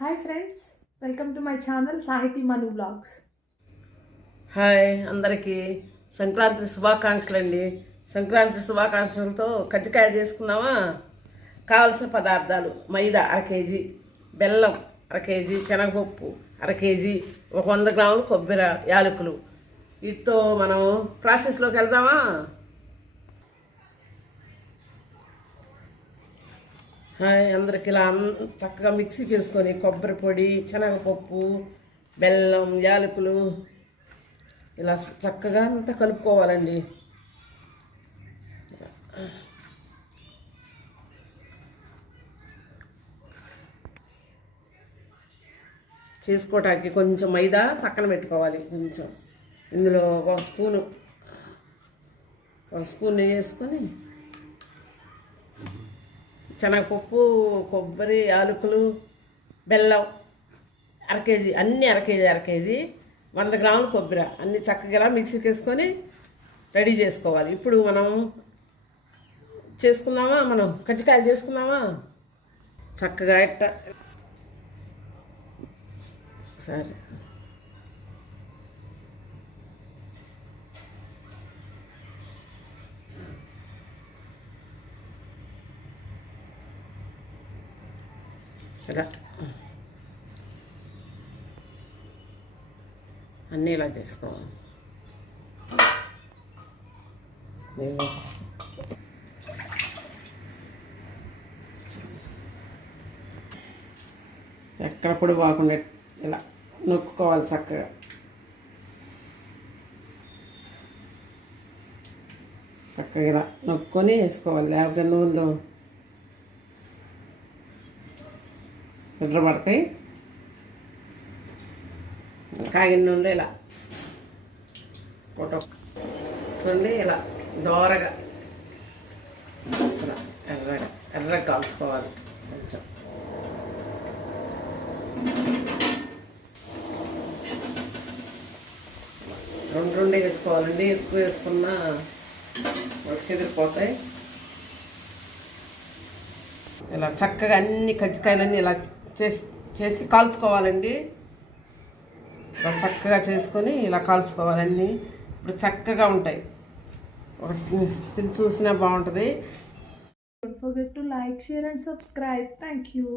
Hi friends, welcome to my channel సాహితీ మను blogs. Hi అందరికీ సంక్రాంతి శుభాకాంక్షలు అండి. సంక్రాంతి శుభాకాంక్షలతో కజ్జికాయ చేసుకున్నామా. కావలసిన పదార్థాలు: మైదా అర కేజీ, బెల్లం అర కేజీ, శనగపప్పు అర కేజీ, 100 గ్రాములు కొబ్బరి, యాలకులు. వీటితో మనం ప్రాసెస్లోకి వెళ్దామా. హాయ్ అందరికి ఇలా చక్కగా మిక్సీకి వేసుకొని కొబ్బరి పొడి, శనగపప్పు, బెల్లం, యాలకులు ఇలా చక్కగా అంతా కలుపుకోవాలండి. చేసుకోవటానికి కొంచెం మైదా పక్కన పెట్టుకోవాలి. కొంచెం ఇందులో ఒక స్పూన్ వేసుకొని శనగపప్పు, కొబ్బరి, యాలకులు, బెల్లం అర కేజీ, అన్నీ అర కేజీ, 100 గ్రాములు కొబ్బరి అన్నీ చక్కగా మిక్సీకి వేసుకొని రెడీ చేసుకోవాలి. ఇప్పుడు మనం కజ్జికాయలు చేసుకుందామా. చక్కగా సరే ఇలా అన్నీ ఇలా చేసుకోవాలి. ఎక్కడ పొడి బాగుండే ఇలా నొక్కుకోవాలి. చక్కగా ఇలా నొక్కొని వేసుకోవాలి. లేకపోతే నూనెలో ఎర్ర పడతాయి. కాగిన నూనెలో ఇలా చూడండి, ఇలా దోరగా ఇలా ఎర్రగా కాల్చుకోవాలి. కొంచెం రెండు వేసుకోవాలండి. ఎక్కువ వేసుకున్నా చెదిరిపోతాయి. ఇలా చక్కగా అన్ని కజ్జికాయలన్నీ ఇలా చేసి కాల్చుకోవాలండి. ఇలా చక్కగా చేసుకొని ఇలా కాల్చుకోవాలన్నీ. ఇప్పుడు చక్కగా ఉంటాయి. ఒకటి చూసినా బాగుంటుంది. Don't forget to like, share and subscribe. Thank you.